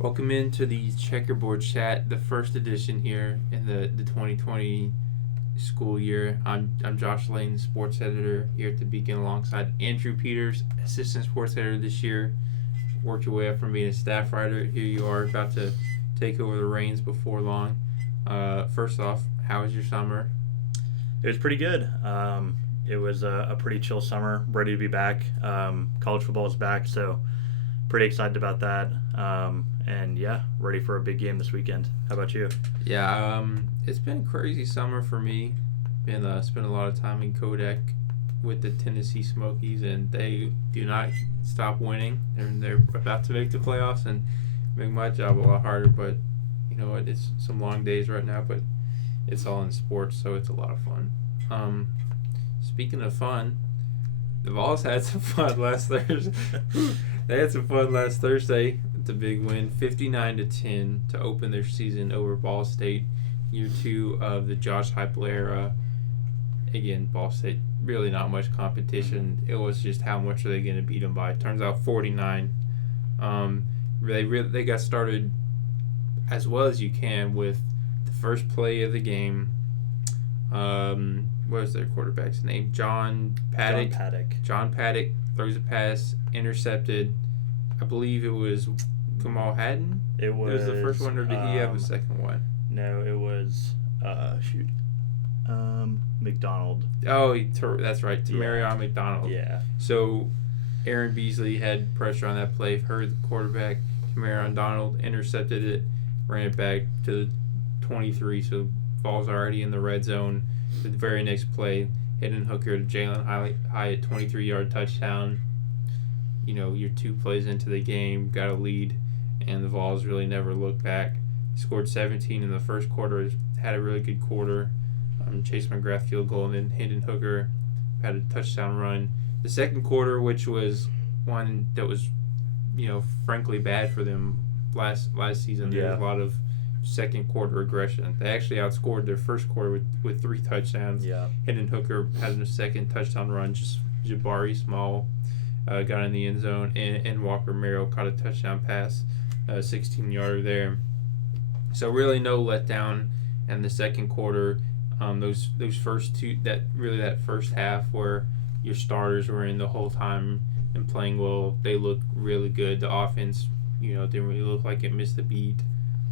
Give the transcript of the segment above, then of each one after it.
Welcome into the Checkerboard Chat, the first edition here in the 2020 school year. I'm Josh Lane, sports editor here at the Beacon, alongside Andrew Peters, assistant sports editor this year. Worked your way up from being a staff writer. Here you are, about to take over the reins before long. First off, how was your summer? It was pretty good. It was a pretty chill summer. Ready to be back. College football is back, so pretty excited about that. And yeah, ready for a big game this weekend. How about you? Yeah, it's been a crazy summer for me. Spent a lot of time in Kodak with the Tennessee Smokies, and they do not stop winning. They're about to make the playoffs and make my job a lot harder. But you know what? It's some long days right now, but it's all in sports, so it's a lot of fun. Speaking of fun, the Vols had some fun last Thursday. They had some fun last Thursday. It's a big win, 59-10 to open their season over Ball State, year 2 of the Josh Heupel era. Again, Ball State, really not much competition. It was just how much are they going to beat them by. Turns out 49. They got started as well as you can with the first play of the game. What was their quarterback's name? John Paddock. John Paddock throws a pass, intercepted. I believe it was Kamal Haddon. It was the first one, or did he have a second one? No, it was McDonald. Oh, that's right, Tamarion McDonald. Yeah. So Aaron Beasley had pressure on that play, heard the quarterback, Tamarion Donald, intercepted it, ran it back to the 23. So Vols already in the red zone. The very next play, Kenyan Hooker to Jalen Hyatt, 23-yard touchdown. You know, you're 2 plays into the game, got a lead, and the Vols really never looked back. Scored 17 in the first quarter, had a really good quarter. Chase McGrath field goal, and then Kenyan Hooker had a touchdown run. The second quarter, which was one that was, frankly bad for them last season. There was a lot of second quarter aggression. They actually outscored their first quarter with 3 touchdowns. Yeah. Kenyan Hooker had a second touchdown run. Just Jabari Small got in the end zone, and Walker Merrill caught a touchdown pass, 16-yarder there. So really no letdown in the second quarter. Those first two, that first half where your starters were in the whole time and playing well, they looked really good. The offense, didn't really look like it missed a beat.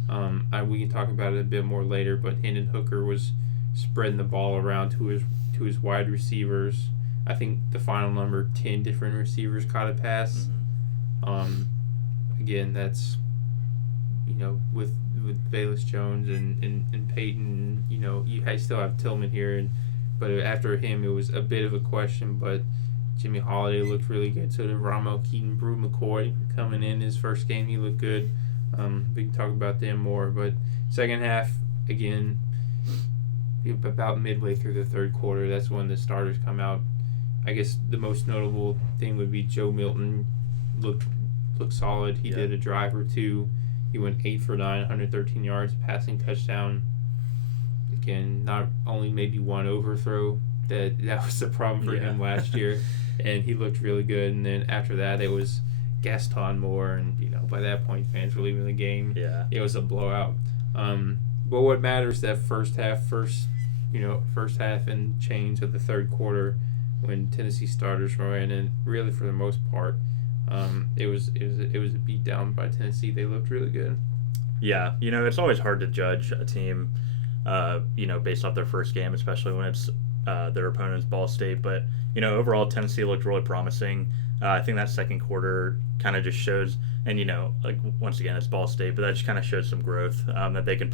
We can talk about it a bit more later, but Kenyan Hooker was spreading the ball around to his wide receivers. I think the final number, 10 different receivers caught a pass. Mm-hmm. Again, that's with Bayless Jones and Peyton. You still have Tillman here, but after him it was a bit of a question. But Jimmy Holiday looked really good. So did Ramo Keaton, Brew McCoy coming in his first game, he looked good. We can talk about them more, but second half, again, about midway through the third quarter, that's when the starters come out. I guess the most notable thing would be Joe Milton looked solid. He did a drive or two. He went 8 for 9, 113 yards, passing touchdown. Again, not only maybe one overthrow, that was the problem for him last year, and he looked really good. And then after that, it was Gaston Moore, and by that point fans were leaving the game. It was a blowout. But what matters that first half and change of the third quarter, when Tennessee starters were in, and really for the most part, it was a beat down by Tennessee. They looked really good. Yeah, it's always hard to judge a team, based off their first game, especially when it's their opponent's Ball State. But overall, Tennessee looked really promising. I think that second quarter kind of just shows, and once again, it's Ball State, but that just kind of shows some growth, that they can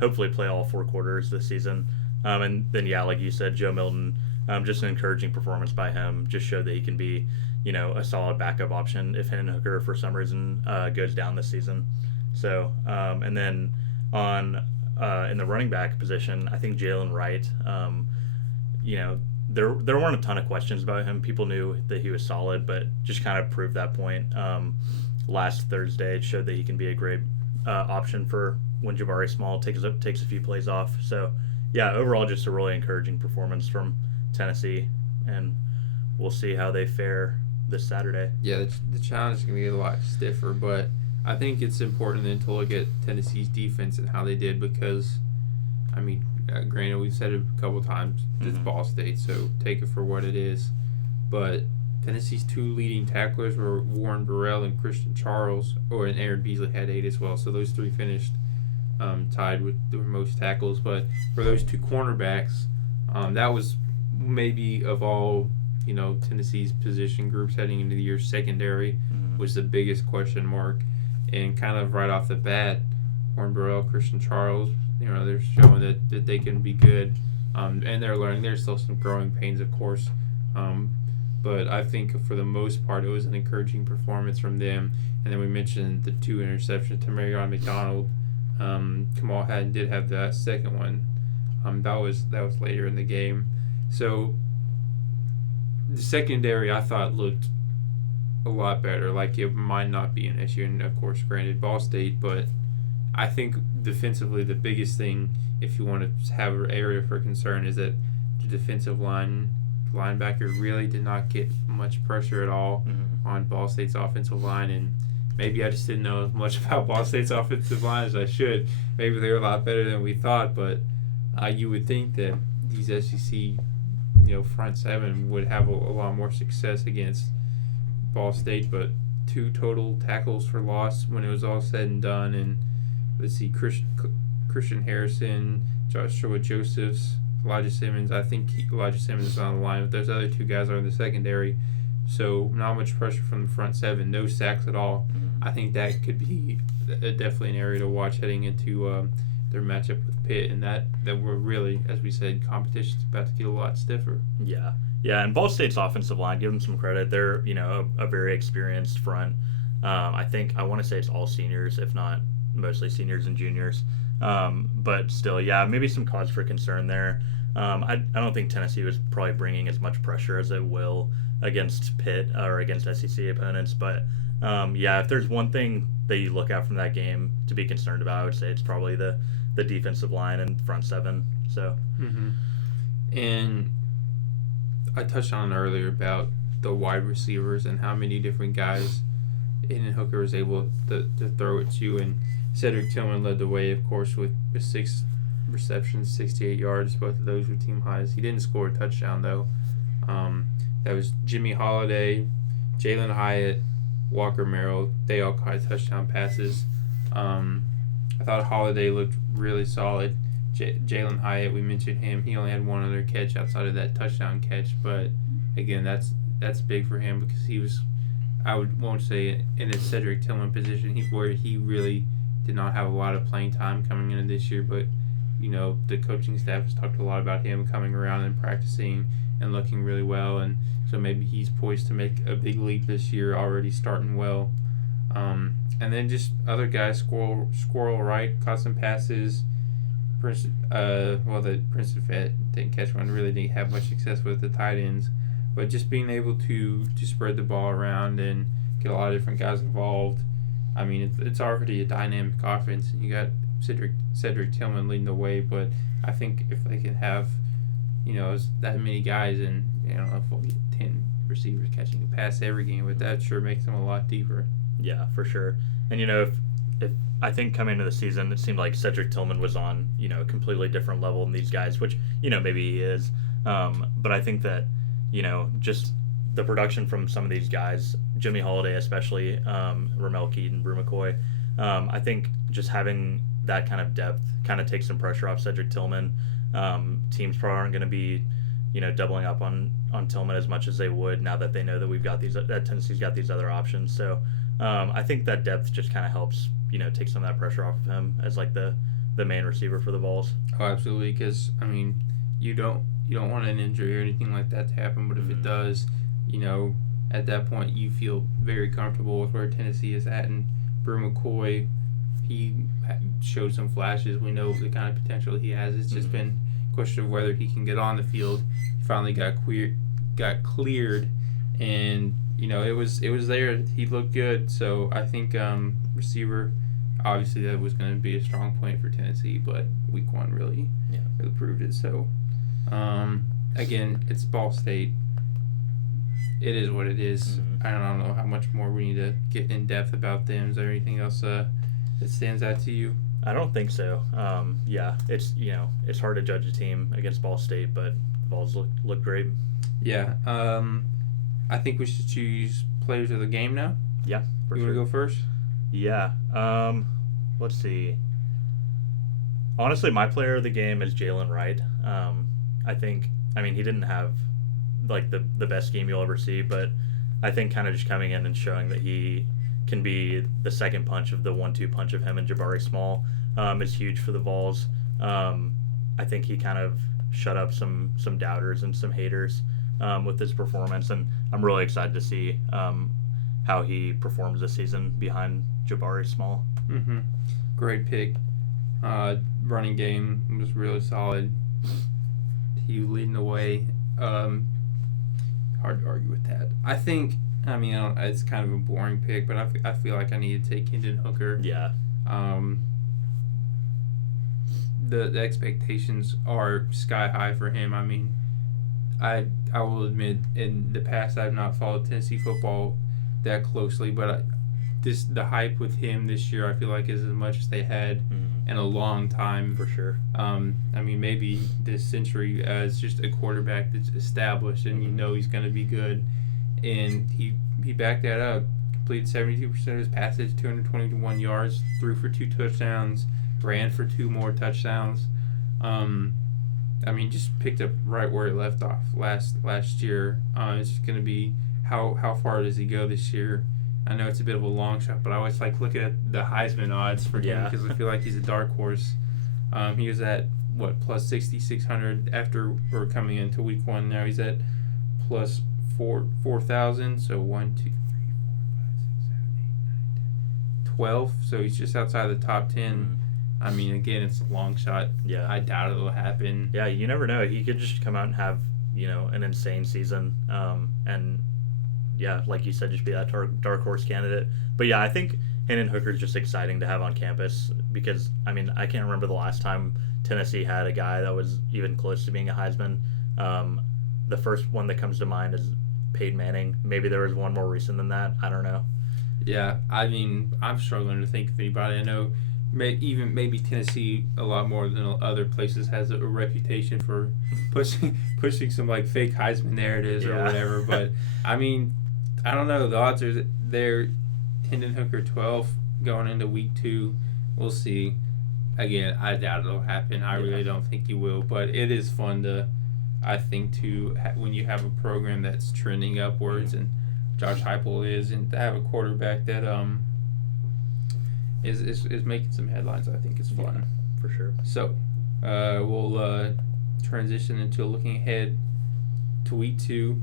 hopefully play all 4 quarters this season. And then, like you said, Joe Milton, just an encouraging performance by him, just showed that he can be, a solid backup option if Kenyan Hooker for some reason goes down this season. So, and then in the running back position, I think Jalen Wright, there weren't a ton of questions about him. People knew that he was solid, but just kind of proved that point. Last Thursday, it showed that he can be a great option for when Jabari Small takes a few plays off. So, yeah, overall, just a really encouraging performance from Tennessee, and we'll see how they fare this Saturday. Yeah, the challenge is going to be a lot stiffer, but I think it's important then to look at Tennessee's defense and how they did because, I mean, granted, we've said it a couple times, it's Ball State, so take it for what it is. But Tennessee's 2 leading tacklers were Warren Burrell and Christian Charles, and Aaron Beasley had 8 as well. So those 3 finished tied with the most tackles. But for those 2 cornerbacks, that was maybe of all Tennessee's position groups heading into the year, secondary was the biggest question mark. And kind of right off the bat, Warren Burrell, Christian Charles, they're showing that they can be good, and they're learning. There's still some growing pains, of course, but I think for the most part it was an encouraging performance from them. And then we mentioned the 2 interceptions to Marion McDonald. Kamal Haddon did have that second one. That was later in the game. So the secondary I thought looked a lot better. Like it might not be an issue, and of course, granted, Ball State, but I think defensively the biggest thing, if you want to have an area for concern, is that the defensive linebacker really did not get much pressure at all on Ball State's offensive line, and maybe I just didn't know as much about Ball State's offensive line as I should. Maybe they were a lot better than we thought, but you would think that these SEC, front 7 would have a lot more success against Ball State, but 2 total tackles for loss when it was all said and done. And let's see, Christian Harrison, Joshua Josephs, Elijah Simmons. I think Elijah Simmons is on the line, but those other 2 guys are in the secondary. So not much pressure from the front 7, no sacks at all. I think that could be definitely an area to watch heading into their matchup with Pitt, and that we're really, as we said, competition's about to get a lot stiffer. Yeah, and Ball State's offensive line, give them some credit. They're a very experienced front. I want to say it's all seniors, if not mostly seniors and juniors. But still, yeah, maybe some cause for concern there. I don't think Tennessee was probably bringing as much pressure as it will against Pitt or against SEC opponents. But if there's one thing that you look at from that game to be concerned about, I would say it's probably the defensive line and front 7. So, and I touched on earlier about the wide receivers and how many different guys Kenyan Hooker was able to throw it to, and Cedric Tillman led the way, of course, with 6 receptions, 68 yards. Both of those were team highs. He didn't score a touchdown, though. That was Jimmy Holiday, Jalen Hyatt, Walker Merrill. They all caught touchdown passes. I thought Holiday looked really solid. Jalen Hyatt, we mentioned him. He only had one other catch outside of that touchdown catch, but again, that's big for him because he was, won't say in a Cedric Tillman position, where he really did not have a lot of playing time coming into this year, but the coaching staff has talked a lot about him coming around and practicing and looking really well, and so maybe he's poised to make a big leap this year, already starting well. And then just other guys, Squirrel Wright caught some passes. The Princeton Fed didn't catch one, really didn't have much success with the tight ends, but just being able to spread the ball around and get a lot of different guys involved. I mean, it's already a dynamic offense, and you got Cedric Tillman leading the way, but I think if they can have that many guys, and I don't know if we'll get 10 receivers catching a pass every game, but that sure makes them a lot deeper. Yeah, for sure. And if I think coming into the season, it seemed like Cedric Tillman was on a completely different level than these guys, which maybe he is. But I think that just the production from some of these guys, Jimmy Holiday especially, Ramel Keaton, Brew McCoy, I think just having that kind of depth kind of takes some pressure off Cedric Tillman. Teams probably aren't going to be doubling up on Tillman as much as they would now that they know that Tennessee's got these other options. So I think that depth just kind of helps take some of that pressure off of him as like the main receiver for the Vols. Oh, absolutely, because I mean you don't want an injury or anything like that to happen, but if it does, at that point you feel very comfortable with where Tennessee is at. And Brew McCoy, he showed some flashes. We know the kind of potential he has. It's just been a question of whether he can get on the field. He finally got cleared, and it was there. He looked good. So I think receiver, obviously that was going to be a strong point for Tennessee, but week 1 really proved it. So again, it's Ball State. it is what it is. Mm-hmm. I don't know how much more we need to get in depth about them. Is there anything else that stands out to you? I don't think so. It's it's hard to judge a team against Ball State, but the Vols look great. Yeah. I think we should choose players of the game now. Yeah, for you sure. Want to go first? Yeah. Let's see. Honestly, my player of the game is Jalen Wright. He didn't have like the best game you'll ever see, but I think kind of just coming in and showing that he can be the second punch of the 1-2 punch of him and Jabari Small is huge for the Vols. I think he kind of shut up some doubters and some haters with his performance, and I'm really excited to see how he performs this season behind Jabari Small. Mm-hmm. Great pick. Running game was really solid. He leading the way. Hard to argue with that. It's kind of a boring pick, but I feel like I need to take Kenyan Hooker. Yeah. The expectations are sky high for him. I mean, I will admit in the past I've not followed Tennessee football that closely, but the hype with him this year I feel like is as much as they had in a long time. For sure. Maybe this century as just a quarterback that's established and you know he's going to be good. And he backed that up. Completed 72% of his passes, 221 yards, threw for 2 touchdowns, ran for 2 more touchdowns. Just picked up right where he left off last year. It's just going to be how far does he go this year? I know it's a bit of a long shot, but I always like looking at the Heisman odds for him because I feel like he's a dark horse. He was at plus 6,600 after we're coming into week 1. Now he's at plus 4,000. So 1, 2, 3, 4, 5, 6, 7, 8, 9, 10, 12. So he's just outside the top 10. Again, it's a long shot. Yeah, I doubt it'll happen. Yeah, you never know. He could just come out and have an insane season. Like you said, just be that dark horse candidate. But yeah, I think Kenyan Hooker is just exciting to have on campus because I can't remember the last time Tennessee had a guy that was even close to being a Heisman. The first one that comes to mind is Peyton Manning. Maybe there was one more recent than that. I don't know. Yeah, I'm struggling to think of anybody. I know maybe Tennessee a lot more than other places has a reputation for pushing some like fake Heisman narratives or whatever. But I don't know. The odds are there. Kenyan Hooker 12 going into week 2. We'll see. Again, I doubt it'll happen. I really don't think he will. But it is fun when you have a program that's trending upwards and Josh Heupel is, and to have a quarterback that is making some headlines. I think it's fun. Yeah, for sure. So we'll transition into looking ahead to week 2.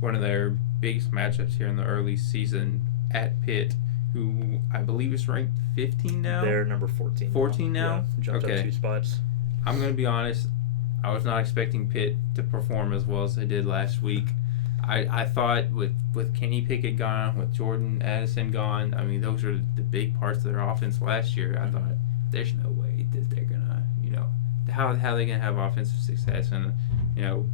One of their biggest matchups here in the early season at Pitt, who I believe is ranked 15 now. They're number 14. 14 now? Yeah, jumped up 2 spots. I'm going to be honest. I was not expecting Pitt to perform as well as they did last week. I thought with Kenny Pickett gone, with Jordan Addison gone, those are the big parts of their offense last year. I thought there's no way that they're going to, how are they going to have offensive success? And,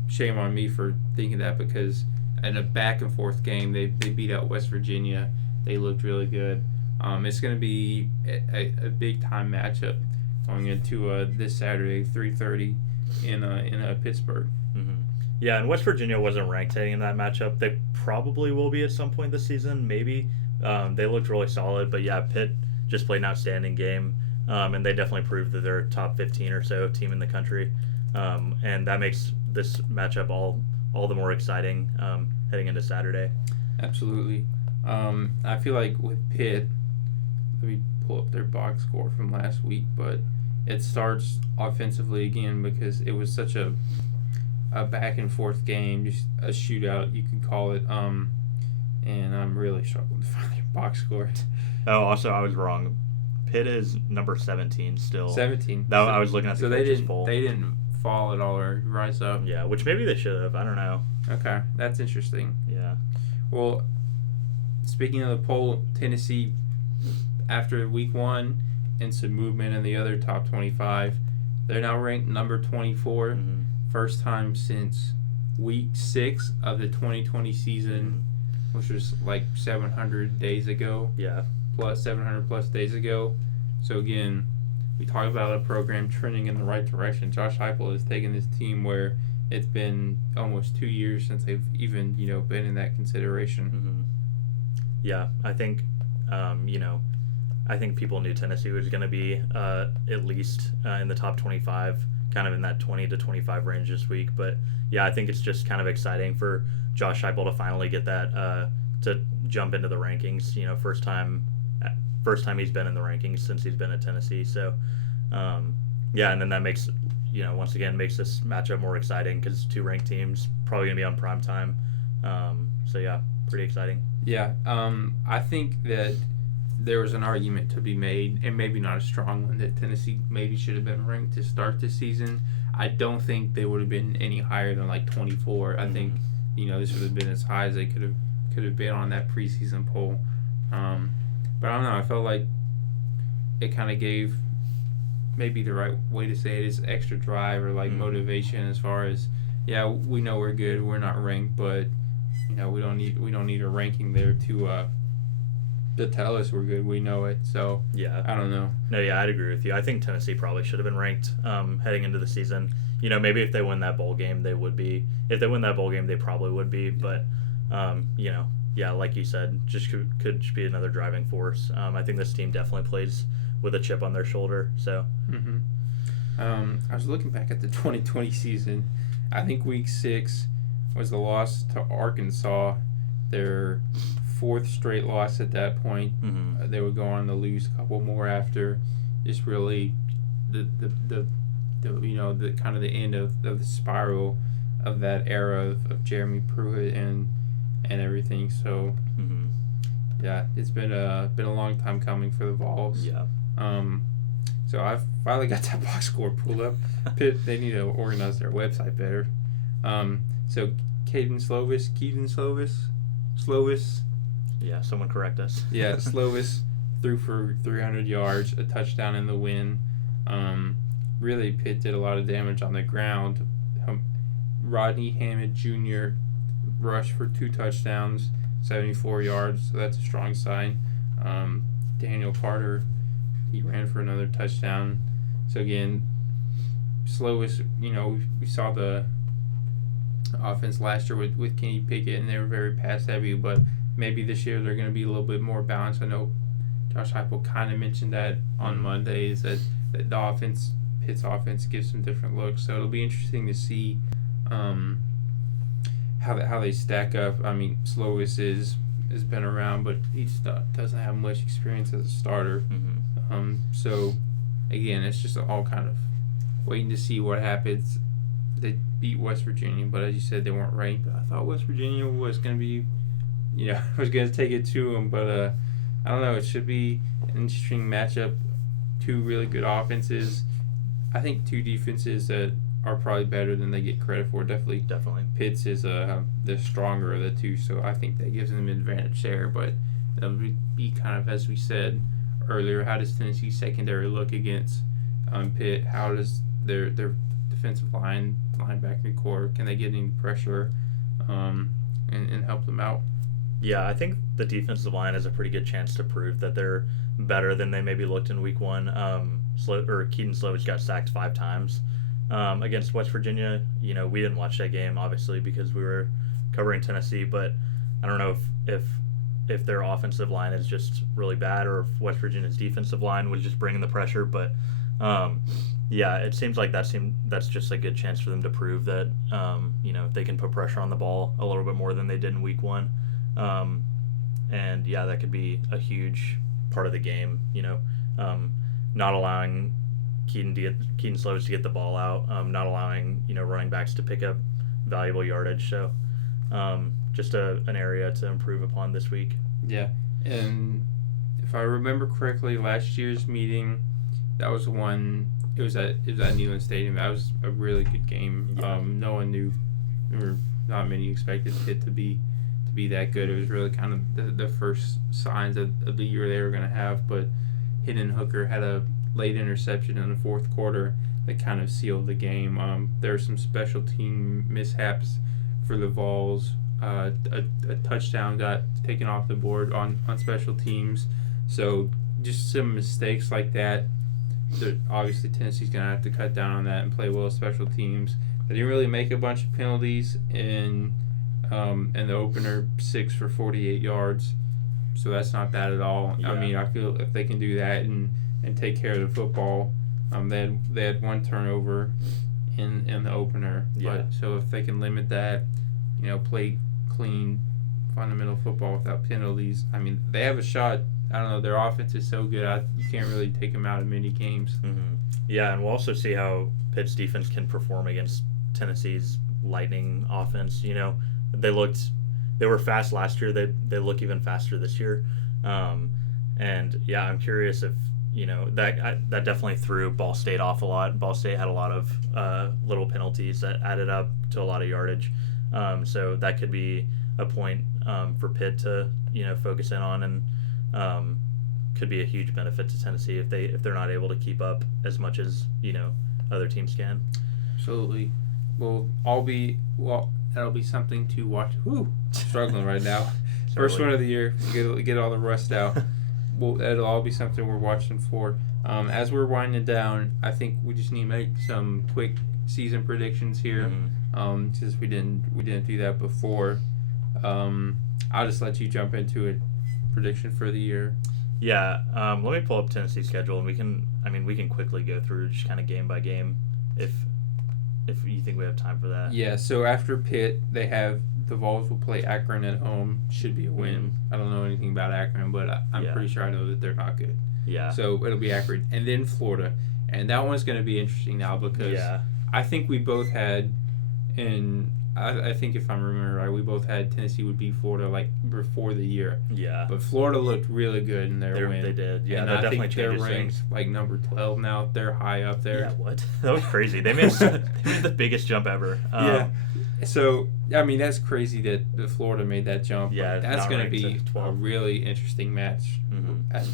shame on me for thinking that because in a back and forth game, they beat out West Virginia. They looked really good. It's going to be a big time matchup going into this Saturday, 3:30 in Pittsburgh. Mm-hmm. Yeah, and West Virginia wasn't ranked heading in that matchup. They probably will be at some point this season, maybe. They looked really solid, but yeah, Pitt just played an outstanding game, and they definitely proved that they're a top 15 or so team in the country, and that makes this matchup all the more exciting heading into Saturday. Absolutely. I feel like with Pitt, let me pull up their box score from last week, but it starts offensively again because it was such a back and forth game, just a shootout you can call it. And I'm really struggling to find their box score. Oh, also I was wrong. Pitt is number 17 still. 17. No, I was looking at the coaches poll. They didn't fall at all or rise up. Yeah, which maybe they should have. I don't know. Okay, that's interesting. Yeah. Well, speaking of the poll, Tennessee, after week 1 and some movement in the other top 25, they're now ranked number 24. Mm-hmm. First time since week 6 of the 2020 season, which was like 700 days ago. Yeah. Plus 700 plus days ago. So again, we talk about a program trending in the right direction. Josh Heupel has taken this team where it's been almost 2 years since they've even, been in that consideration. Mm-hmm. Yeah, I think, I think people knew Tennessee was going to be at least in the top 25, kind of in that 20 to 25 range this week. But yeah, I think it's just kind of exciting for Josh Heupel to finally get that to jump into the rankings. First time he's been in the rankings since he's been at Tennessee. So yeah, and then that makes once again makes this matchup more exciting because 2 ranked teams probably gonna be on prime time. So yeah, pretty exciting. Yeah, I think that there was an argument to be made, and maybe not a strong one, that Tennessee maybe should have been ranked to start this season. I don't think they would have been any higher than like 24. I think this would have been as high as they could have been on that preseason poll. But I don't know. I felt like it kind of gave, maybe the right way to say it is, extra drive or like motivation as far as, yeah, we know we're good, we're not ranked, but we don't need a ranking there to tell us we're good. We know it. So yeah, I don't know. No, yeah, I'd agree with you. I think Tennessee probably should have been ranked heading into the season. Maybe if they win that bowl game, they would be. If they win that bowl game, they probably would be. But yeah, like you said, just could be another driving force. I think this team definitely plays with a chip on their shoulder. So I was looking back at the 2020 season. I think week 6 was the loss to Arkansas, their 4th straight loss at that point. They would go on to lose a couple more after. Just really the kind of the end of the spiral of that era of Jeremy Pruitt and everything. So yeah, it's been a long time coming for the Vols. Yeah. So I've finally got that box score pulled up. Pitt, they need to organize their website better. So Keaton Slovis. Yeah, someone correct us. Yeah, Slovis threw for 300 yards, a touchdown in the win. Really, Pitt did a lot of damage on the ground. Rodney Hammond Jr. rushed for 2 touchdowns, 74 yards, so that's a strong sign. Daniel Carter, he ran for another touchdown. So again, Slovis, we saw the offense last year with Kenny Pickett, and they were very pass heavy, but maybe this year they're going to be a little bit more balanced. I know Josh Heupel kind of mentioned that on Mondays, that the offense, Pitt's offense, gives some different looks. So it'll be interesting to see how they stack up. I mean, Slovis has been around, but he doesn't have much experience as a starter. So again, it's just all kind of waiting to see what happens. They beat West Virginia, but as you said, they weren't ranked. But I thought West Virginia was going to be, was going to take it to them. But I don't know. It should be an interesting matchup. 2 really good offenses. I think 2 defenses that are probably better than they get credit for. Definitely. Pitt's is the stronger of the 2, so I think that gives them an advantage there. But it'll be kind of, as we said earlier, how does Tennessee's secondary look against Pitt? How does their defensive linebacker core, can they get any pressure and help them out? Yeah, I think the defensive line has a pretty good chance to prove that they're better than they maybe looked in week 1. Keaton Slovis got sacked 5 times against West Virginia. We didn't watch that game, obviously, because we were covering Tennessee, but I don't know if their offensive line is just really bad or if West Virginia's defensive line was just bringing the pressure, but yeah, it seems like that's just a good chance for them to prove that they can put pressure on the ball a little bit more than they did in week 1. And yeah, that could be a huge part of the game. Not allowing Keaton Slovis to get the ball out, not allowing running backs to pick up valuable yardage. So just an area to improve upon this week. Yeah, and if I remember correctly, last year's meeting, that was one. It was at Neyland Stadium. That was a really good game. Yeah. No one knew, or not many expected Pitt to be that good. It was really kind of the first signs of the year they were going to have. But Kenyan Hooker had a late interception in the 4th quarter that kind of sealed the game. There were some special team mishaps for the Vols. A touchdown got taken off the board on special teams. So just some mistakes like that. Obviously, Tennessee's going to have to cut down on that and play well special teams. They didn't really make a bunch of penalties in the opener, 6 for 48 yards. So that's not bad at all. Yeah. I mean, I feel if they can do that and take care of the football, they had one turnover in the opener. Yeah. But so if they can limit that, play clean, fundamental football without penalties, I mean, they have a shot. I don't know. Their offense is so good. You can't really take them out of many games. Mm-hmm. Yeah, and we'll also see how Pitt's defense can perform against Tennessee's lightning offense. They were fast last year. They look even faster this year. And yeah, I'm curious if that definitely threw Ball State off a lot. Ball State had a lot of little penalties that added up to a lot of yardage. So that could be a point for Pitt to focus in on, and could be a huge benefit to Tennessee if they're not able to keep up as much as other teams can. Absolutely. That'll be something to watch. Whew, I'm struggling right now. First one of the year, get all the rust out. It'll all be something we're watching for. As we're winding down, I think we just need to make some quick season predictions here. Since we didn't do that before. I'll just let you jump into it. Prediction for the year. Yeah. Let me pull up Tennessee's schedule, and we can quickly go through just kind of game by game if you think we have time for that. Yeah. So after Pitt, they have the Vols will play Akron at home. Should be a win. I don't know anything about Akron, but I'm pretty sure I know that they're not good. Yeah. So it'll be Akron, and then Florida, and that one's going to be interesting now because I think we both had, and I think if I'm remembering right, we both had Tennessee would beat Florida like before the year. Yeah. But Florida looked really good in their win. They did. Yeah. And that I definitely think they're changes ranked things. like number 12 now. They're high up there. Yeah. What? That was crazy. They made the biggest jump ever. Yeah. So I mean that's crazy that Florida made that jump. Yeah. But that's going to be to 12. a really interesting match at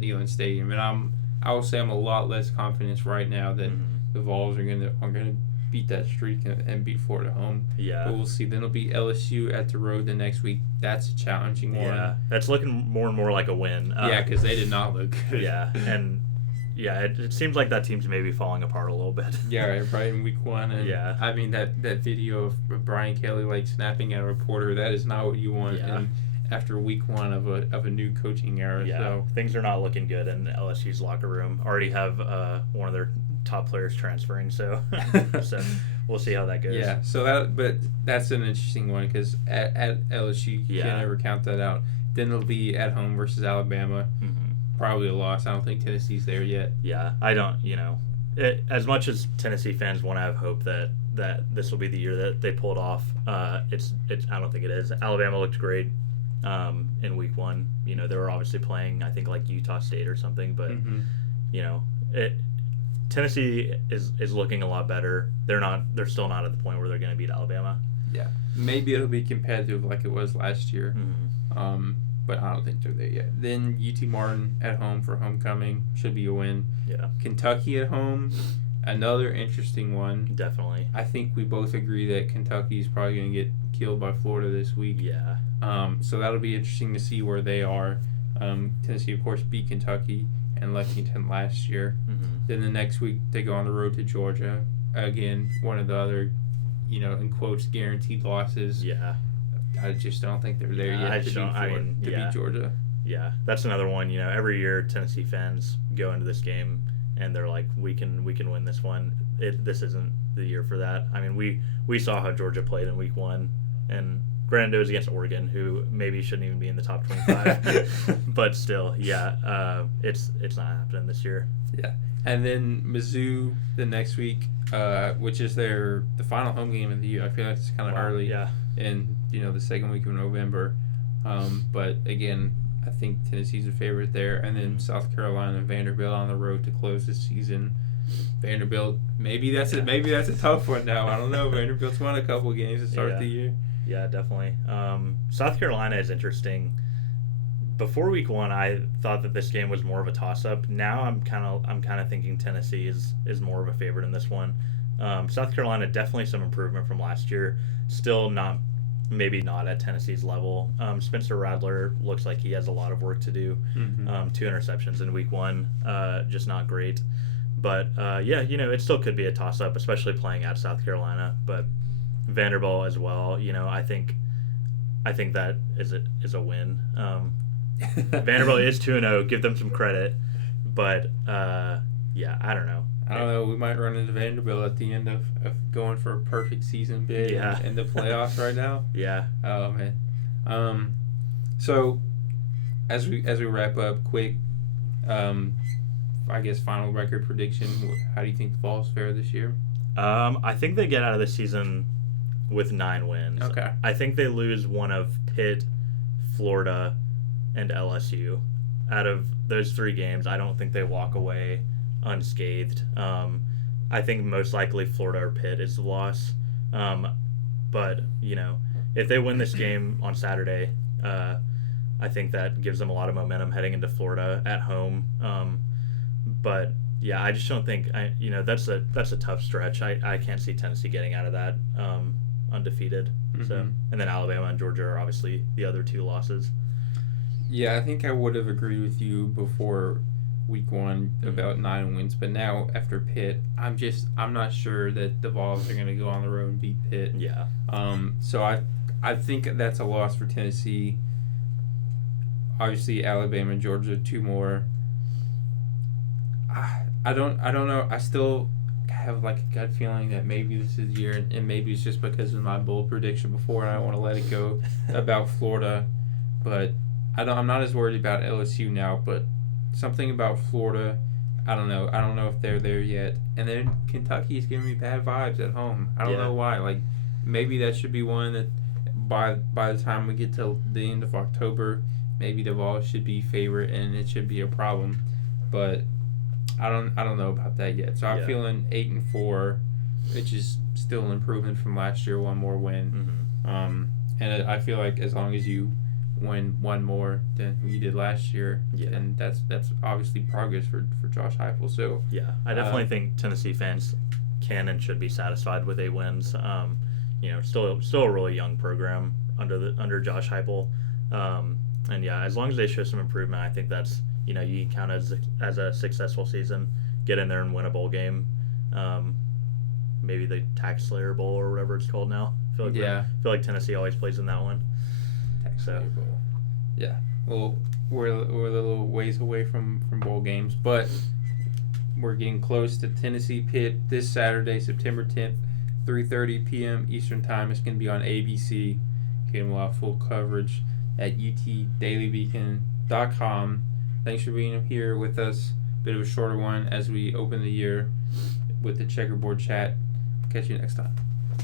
Neyland Stadium, and I will say I'm a lot less confident right now that the Vols are going to beat that streak and beat Florida home. Yeah. But we'll see. Then it'll be LSU at the road the next week. That's a challenging one. Yeah. That's looking more and more like a win. Because they did not look good. Yeah. And it seems like that team's maybe falling apart a little bit. Yeah, right in week one. And I mean that video of Brian Kelly like snapping at a reporter, that is not what you want. Yeah. And after week one of a new coaching era. Yeah. So things are not looking good in LSU's locker room. Already have one of their top players transferring, so we'll see how that goes. Yeah, so that's an interesting one because at LSU you can't ever count that out. Then it'll be at home versus Alabama. Probably a loss. I don't think Tennessee's there yet. Yeah, I don't. As much as Tennessee fans want to have hope that this will be the year that they pull it off, it's I don't think it is. Alabama looked great in week one. They were obviously playing I think like Utah State or something, but Tennessee is looking a lot better. They're still not at the point where they're going to beat Alabama. Yeah, maybe it'll be competitive like it was last year. But I don't think they're there yet. Then UT Martin at home for homecoming should be a win. Yeah. Kentucky at home, another interesting one. Definitely. I think we both agree that Kentucky is probably going to get killed by Florida this week. Yeah. So that'll be interesting to see where they are. Tennessee, of course, beat Kentucky and Lexington last year. Then the next week they go on the road to Georgia. Again, one of the other, in quotes, guaranteed losses. Yeah. I just don't think they're there yet to beat Georgia. Yeah, that's another one. Every year Tennessee fans go into this game and they're like, we can win this one. This isn't the year for that. I mean, we saw how Georgia played in week one, and granted it was against Oregon, who maybe shouldn't even be in the top 25, but still, it's not happening this year. Yeah, and then Mizzou the next week, which is the final home game of the year. I feel like it's kind of early. Yeah. In the second week of November, but again, I think Tennessee's a favorite there, and then South Carolina and Vanderbilt on the road to close the season. Vanderbilt, maybe that's a tough one now. I don't know. Vanderbilt's won a couple games to start the year. Yeah, definitely. South Carolina is interesting. Before week one, I thought that this game was more of a toss-up. Now I'm kind of thinking Tennessee is more of a favorite in this one. South Carolina, definitely some improvement from last year. Still maybe not at Tennessee's level. Spencer Rattler looks like he has a lot of work to do. 2 interceptions in week 1, just not great. But it still could be a toss-up, especially playing at South Carolina. But Vanderbilt as well. I think that is a win. Vanderbilt is 2-0. Give them some credit. But I don't know. I don't know. We might run into Vanderbilt at the end of going for a perfect season bid in the playoffs right now. Yeah. Oh man. So as we wrap up, quick, I guess final record prediction. How do you think the Vols fare this year? I think they get out of the season with 9 wins. Okay. I think they lose one of Pitt, Florida, and LSU. Out of those 3 games, I don't think they walk away unscathed. I think most likely Florida or Pitt is the loss. But, if they win this game on Saturday, I think that gives them a lot of momentum heading into Florida at home. But yeah, I just don't think that's a tough stretch. I can't see Tennessee getting out of that undefeated. So, and then Alabama and Georgia are obviously the other 2 losses. Yeah, I think I would have agreed with you before week 1 about 9 wins, but now after Pitt, I'm not sure that the Vols are going to go on the road and beat Pitt. Yeah. So I think that's a loss for Tennessee. Obviously, Alabama and Georgia, 2 more. I don't know. I still have like a gut feeling that maybe this is the year, and maybe it's just because of my bold prediction before, and I don't want to let it go about Florida. But I'm not as worried about LSU now, but something about Florida, I don't know. I don't know if they're there yet. And then Kentucky's giving me bad vibes at home. I don't know why. Like, maybe that should be one that by the time we get to the end of October, maybe the Vols should be favorite and it should be a problem. But I don't know about that yet. So I'm feeling 8-4, which is still an improvement from last year. 1 more win. And I feel like as long as you win 1 more than you did last year, and that's obviously progress for Josh Heupel. So I definitely think Tennessee fans can and should be satisfied with 8 wins. Still a really young program under Josh Heupel, and as long as they show some improvement, I think that's you can count as a successful season. Get in there and win a bowl game, maybe the Tax Slayer Bowl or whatever it's called now. I feel like Tennessee always plays in that one. Bowl. Yeah. Well, we're a little ways away from bowl games, but we're getting close to Tennessee Pitt this Saturday, September 10th, 3:30 p.m. Eastern Time. It's going to be on ABC. We'll have full coverage at utdailybeacon.com. Thanks for being here with us. Bit of a shorter one as we open the year with the Checkerboard Chat. Catch you next time.